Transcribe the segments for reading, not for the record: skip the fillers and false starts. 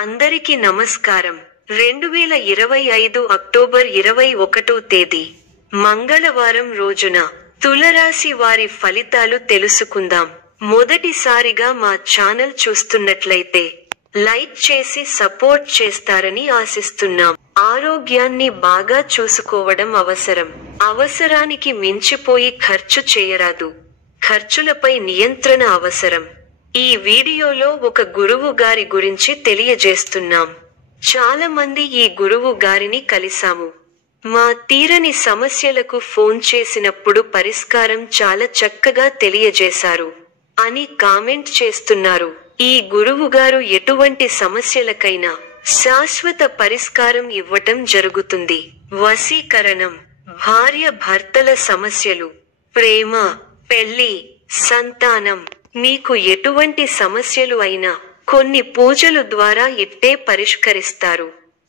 అందరికీ నమస్కారం. 2025 అక్టోబర్ 21 తేదీ మంగళవారం రోజున తులరాశి వారి ఫలితాలు తెలుసుకుందాం. మొదటిసారిగా మా ఛానల్ చూస్తున్నట్లయితే లైక్ చేసి సపోర్ట్ చేస్తారని ఆశిస్తున్నాం. ఆరోగ్యాన్ని బాగా చూసుకోవడం అవసరం. అవసరానికి మించిపోయి ఖర్చు చేయరాదు. ఖర్చులపై నియంత్రణ అవసరం. ఈ వీడియోలో ఒక గురువు గారి గురించి తెలియజేస్తున్నాం. చాలా మంది ఈ గురువు గారిని కలిసాము. మా తీరని సమస్యలకు ఫోన్ చేసినప్పుడు పరిష్కారం చాలా చక్కగా తెలియజేశారు అని కామెంట్ చేస్తున్నారు. ఈ గురువుగారు ఎటువంటి సమస్యలకైనా శాశ్వత పరిష్కారం ఇవ్వటం జరుగుతుంది. వశీకరణం, భార్య భర్తల సమస్యలు, ప్రేమ, పెళ్లి, సంతానం, మీకు ఎటువంటి సమస్యలు అయినా కొన్ని పూజలు ద్వారా ఇట్టే పరిష్కరిస్తారు.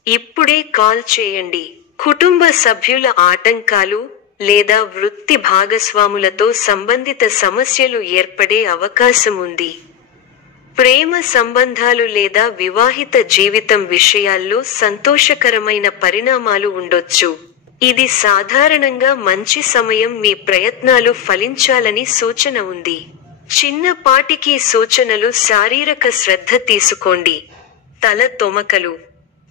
ఇప్పుడే కాల్ చేయండి. కుటుంబ సభ్యుల ఆటంకాలు లేదా వృత్తి భాగస్వాములతో సంబంధిత సమస్యలు ఏర్పడే అవకాశం ఉంది. ప్రేమ సంబంధాలు లేదా వివాహిత జీవితం విషయాల్లో సంతోషకరమైన పరిణామాలు ఉండొచ్చు. ఇది సాధారణంగా మంచి సమయం. మీ ప్రయత్నాలు ఫలించాలని సూచన ఉంది. చిన్నపాటికి సూచనలు: శారీరక శ్రద్ధ తీసుకోండి. తల తొమకలు,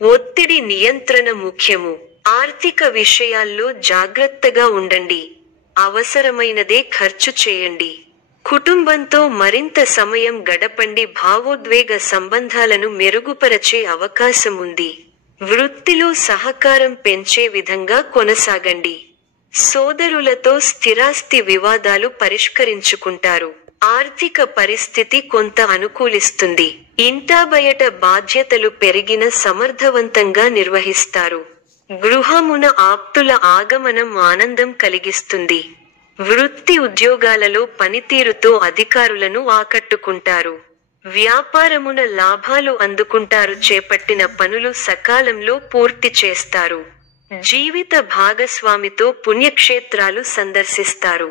ఒత్తిడి నియంత్రణ ముఖ్యము. ఆర్థిక విషయాల్లో జాగ్రత్తగా ఉండండి. అవసరమైనదే ఖర్చు చేయండి. కుటుంబంతో మరింత సమయం గడపండి. భావోద్వేగ సంబంధాలను మెరుగుపరచే అవకాశం ఉంది. వృత్తిలో సహకారం పెంచే విధంగా కొనసాగండి. సోదరులతో స్థిరాస్తి వివాదాలు పరిష్కరించుకుంటారు. ఆర్థిక పరిస్థితి కొంత అనుకూలిస్తుంది. ఇంటా బయట బాధ్యతలు పెరిగిన సమర్థవంతంగా నిర్వహిస్తారు. గృహమున ఆప్తుల ఆగమనం ఆనందం కలిగిస్తుంది. వృత్తి ఉద్యోగాలలో పనితీరుతో అధికారులను ఆకట్టుకుంటారు. వ్యాపారమున లాభాలు అందుకుంటారు. చేపట్టిన పనులు సకాలంలో పూర్తి చేస్తారు. జీవిత భాగస్వామితో పుణ్యక్షేత్రాలు సందర్శిస్తారు.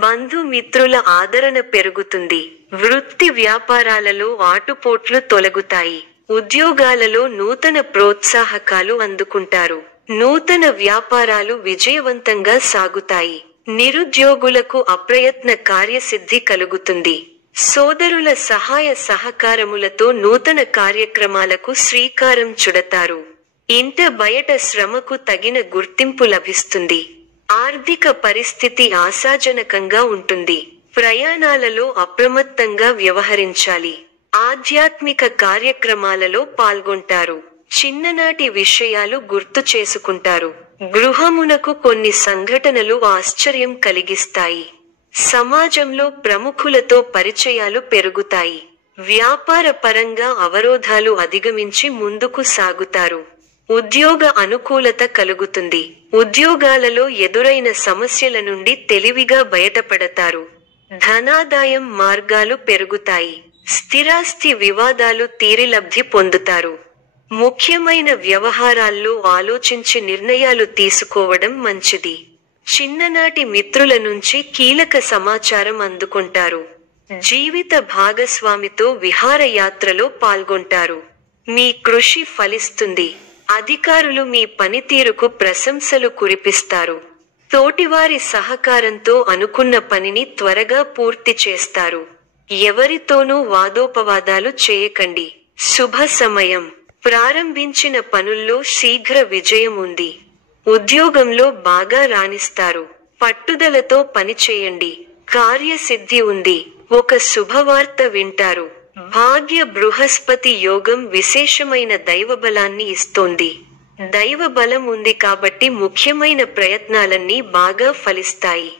బంధుమిత్రుల ఆదరణ పెరుగుతుంది. వృత్తి వ్యాపారాలలో ఆటుపోట్లు తొలగుతాయి. ఉద్యోగాలలో నూతన ప్రోత్సాహకాలు అందుకుంటారు. నూతన వ్యాపారాలు విజయవంతంగా సాగుతాయి. నిరుద్యోగులకు అప్రయత్న కార్యసిద్ధి కలుగుతుంది. సోదరుల సహాయ సహకారములతో నూతన కార్యక్రమాలకు శ్రీకారం చుడతారు. ఇంట బయట శ్రమకు తగిన గుర్తింపు లభిస్తుంది. ఆర్థిక పరిస్థితి ఆశాజనకంగా ఉంటుంది. ప్రయాణాలలో అప్రమత్తంగా వ్యవహరించాలి. ఆధ్యాత్మిక కార్యక్రమాలలో పాల్గొంటారు. చిన్ననాటి విషయాలు గుర్తు చేసుకుంటారు. గృహమునకు కొన్ని సంఘటనలు ఆశ్చర్యం కలిగిస్తాయి. సమాజంలో ప్రముఖులతో పరిచయాలు పెరుగుతాయి. వ్యాపార పరంగా అవరోధాలు అధిగమించి ముందుకు సాగుతారు. ఉద్యోగ అనుకూలత కలుగుతుంది. ఉద్యోగాలలో ఎదురైన సమస్యల నుండి తెలివిగా బయటపడతారు. ధనాదాయం మార్గాలు పెరుగుతాయి. స్థిరాస్తి వివాదాలు తీరి లబ్ధి పొందుతారు. ముఖ్యమైన వ్యవహారాల్లో ఆలోచించి నిర్ణయాలు తీసుకోవడం మంచిది. చిన్ననాటి మిత్రుల నుంచి కీలక సమాచారం అందుకుంటారు. జీవిత భాగస్వామితో విహారయాత్రలో పాల్గొంటారు. మీ కృషి ఫలిస్తుంది. అధికారులు మీ పనితీరుకు ప్రశంసలు కురిపిస్తారు. తోటివారి సహకారంతో అనుకున్న పనిని త్వరగా పూర్తి చేస్తారు. ఎవరితోనూ వాదోపవాదాలు చేయకండి. శుభ సమయం. ప్రారంభించిన పనుల్లో శీఘ్ర విజయం ఉంది. ఉద్యోగంలో బాగా రాణిస్తారు. పట్టుదలతో పనిచేయండి. కార్యసిద్ధి ఉంది. ఒక శుభవార్త వింటారు. భాగ్య బృహస్పతి యోగం విశేషమైన దైవబలాన్ని ఇస్తోంది. దైవబలం ఉంది కాబట్టి ముఖ్యమైన ప్రయత్నాలన్నీ బాగా ఫలిస్తాయి.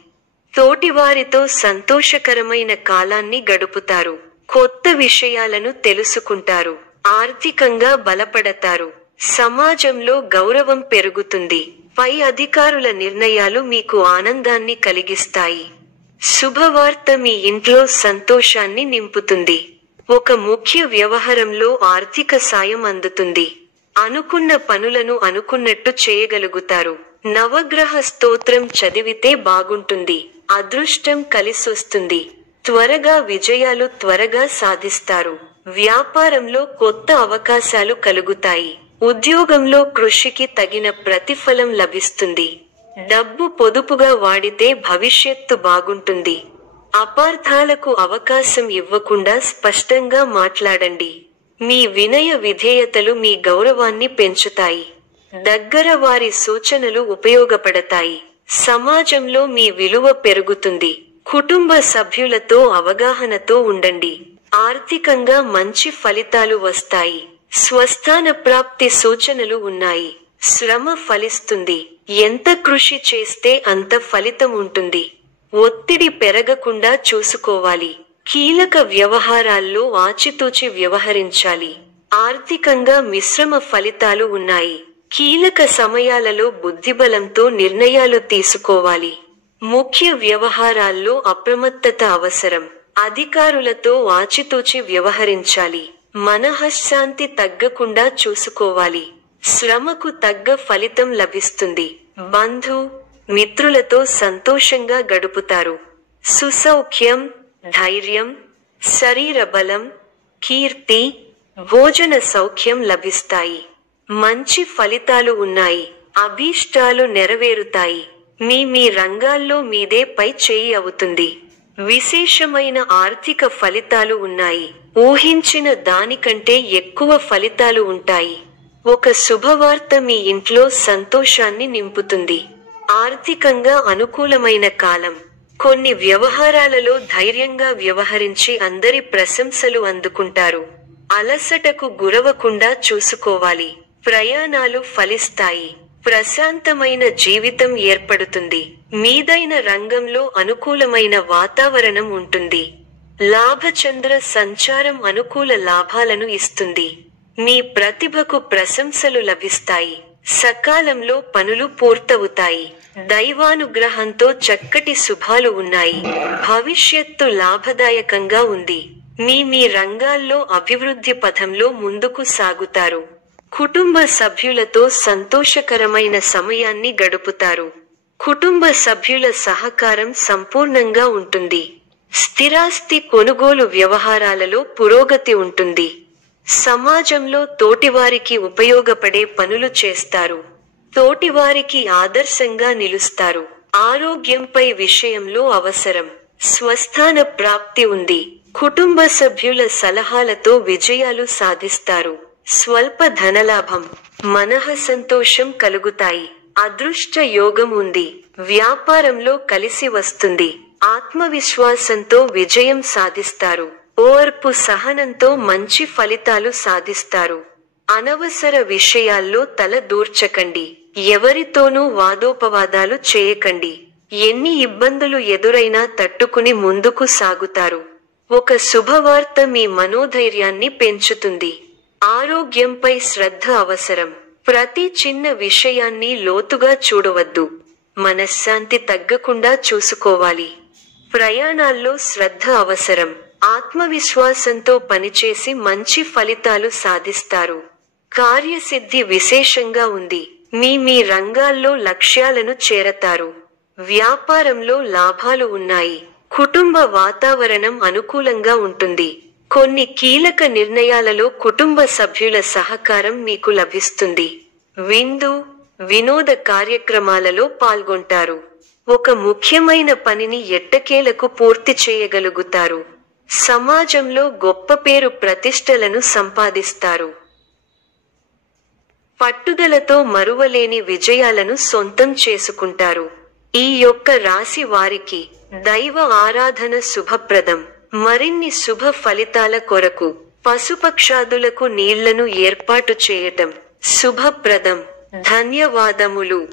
తోటివారితో సంతోషకరమైన కాలాన్ని గడుపుతారు. కొత్త విషయాలను తెలుసుకుంటారు. ఆర్థికంగా బలపడతారు. సమాజంలో గౌరవం పెరుగుతుంది. పై అధికారుల నిర్ణయాలు మీకు ఆనందాన్ని కలిగిస్తాయి. శుభవార్త మీ ఇంట్లో సంతోషాన్ని నింపుతుంది. ఒక ముఖ్య వ్యవహారంలో ఆర్థిక సాయం అందుతుంది. అనుకున్న పనులను అనుకున్నట్టు చేయగలుగుతారు. నవగ్రహ స్తోత్రం చదివితే బాగుంటుంది. అదృష్టం కలిసొస్తుంది. త్వరగా విజయాలు సాధిస్తారు. వ్యాపారంలో కొత్త అవకాశాలు కలుగుతాయి. ఉద్యోగంలో కృషికి తగిన ప్రతిఫలం లభిస్తుంది. డబ్బు పొదుపుగా వాడితే భవిష్యత్తు బాగుంటుంది. అపార్థాలకు అవకాశం ఇవ్వకుండా స్పష్టంగా మాట్లాడండి. మీ వినయ విధేయతలు మీ గౌరవాన్ని పెంచుతాయి. దగ్గర వారి సూచనలు ఉపయోగపడతాయి. సమాజంలో మీ విలువ పెరుగుతుంది. కుటుంబ సభ్యులతో అవగాహనతో ఉండండి. ఆర్థికంగా మంచి ఫలితాలు వస్తాయి. స్వస్థాన ప్రాప్తి సూచనలు ఉన్నాయి. శ్రమ ఫలిస్తుంది. ఎంత కృషి చేస్తే అంత ఫలితం ఉంటుంది. ఒత్తిడి పెరగకుండా చూసుకోవాలి. కీలక వ్యవహారాల్లో ఆచితూచి వ్యవహరించాలి. ఆర్థికంగా మిశ్రమ ఫలితాలు ఉన్నాయి. కీలక సమయాలలో బుద్ధిబలంతో నిర్ణయాలు తీసుకోవాలి. ముఖ్య వ్యవహారాల్లో అప్రమత్తత అవసరం. అధికారులతో ఆచితూచి వ్యవహరించాలి. మనఃశాంతి తగ్గకుండా చూసుకోవాలి. శ్రమకు తగ్గ ఫలితం లభిస్తుంది. బంధు మిత్రులతో సంతోషంగా గడుపుతారు. సుసౌఖ్యం, ధైర్యం, శరీర బలం, కీర్తి, భోజన సౌఖ్యం లభిస్తాయి. మంచి ఫలితాలు ఉన్నాయి. అభీష్టాలు నెరవేరుతాయి. మీ రంగాల్లో మీదే పై చేయి అవుతుంది. విశేషమైన ఆర్థిక ఫలితాలు ఉన్నాయి. ఊహించిన దానికంటే ఎక్కువ ఫలితాలు ఉంటాయి. ఒక శుభవార్త మీ ఇంట్లో సంతోషాన్ని నింపుతుంది. ఆర్థికంగా అనుకూలమైన కాలం. కొన్ని వ్యవహారాలలో ధైర్యంగా వ్యవహరించి అందరి ప్రశంసలు అందుకుంటారు. అలసటకు గురవకుండా చూసుకోవాలి. ప్రయాణాలు ఫలిస్తాయి. ప్రశాంతమైన జీవితం ఏర్పడుతుంది. మీదైన రంగంలో అనుకూలమైన వాతావరణం ఉంటుంది. లాభచంద్ర సంచారం అనుకూల లాభాలను ఇస్తుంది. మీ ప్రతిభకు ప్రశంసలు లభిస్తాయి. సకాలంలో పనులు పూర్తవుతాయి. దైవానుగ్రహంతో చక్కటి శుభాలు ఉన్నాయి. భవిష్యత్తు లాభదాయకంగా ఉంది. మీ రంగాల్లో అభివృద్ధి పథంలో ముందుకు సాగుతారు. కుటుంబ సభ్యులతో సంతోషకరమైన సమయాన్ని గడుపుతారు. కుటుంబ సభ్యుల సహకారం సంపూర్ణంగా ఉంటుంది. స్థిరాస్తి కొనుగోలు వ్యవహారాలలో పురోగతి ఉంటుంది. సమాజంలో తోటివారికి ఉపయోగపడే పనులు చేస్తారు. తోటివారికి ఆదర్శంగా నిలుస్తారు. ఆరోగ్యంపై విషయంలో అవసరం. స్వస్థాన ప్రాప్తి ఉంది. కుటుంబ సభ్యుల సలహాలతో విజయాలు సాధిస్తారు. స్వల్ప ధనలాభం, మనఃసంతోషం కలుగుతాయి. అదృష్ట యోగం ఉంది. వ్యాపారంలో కలిసి వస్తుంది. ఆత్మవిశ్వాసంతో విజయం సాధిస్తారు. ఓర్పు సహనంతో మంచి ఫలితాలు సాధిస్తారు. అనవసర విషయాల్లో తల దూర్చకండి. ఎవరితోనూ వాదోపవాదాలు చేయకండి. ఎన్ని ఇబ్బందులు ఎదురైనా తట్టుకుని ముందుకు సాగుతారు. ఒక శుభవార్త మీ మనోధైర్యాన్ని పెంచుతుంది. ఆరోగ్యంపై శ్రద్ధ అవసరం. ప్రతి చిన్న విషయాన్ని లోతుగా చూడవద్దు. మనశ్శాంతి తగ్గకుండా చూసుకోవాలి. ప్రయాణాల్లో శ్రద్ధ అవసరం. ఆత్మవిశ్వాసంతో పనిచేసి మంచి ఫలితాలు సాధిస్తారు. కార్యసిద్ధి విశేషంగా ఉంది. మీ రంగాల్లో లక్ష్యాలను చేరతారు. వ్యాపారంలో లాభాలు ఉన్నాయి. కుటుంబ వాతావరణం అనుకూలంగా ఉంటుంది. కొన్ని కీలక నిర్ణయాలలో కుటుంబ సభ్యుల సహకారం మీకు లభిస్తుంది. విందు, వినోద కార్యక్రమాలలో పాల్గొంటారు. ఒక ముఖ్యమైన పనిని ఎట్టకేలకు పూర్తి చేయగలుగుతారు. సమాజంలో గొప్ప పేరు ప్రతిష్టలను సంపాదిస్తారు. పట్టుదలతో మరువలేని విజయాలను సొంతం చేసుకుంటారు. ఈ యొక్క రాశి వారికి దైవ ఆరాధన శుభప్రదం. మరిన్ని శుభ ఫలితాల కొరకు పశుపక్షాదులకు నీళ్లను ఏర్పాటు చేయటం శుభప్రదం. ధన్యవాదములు.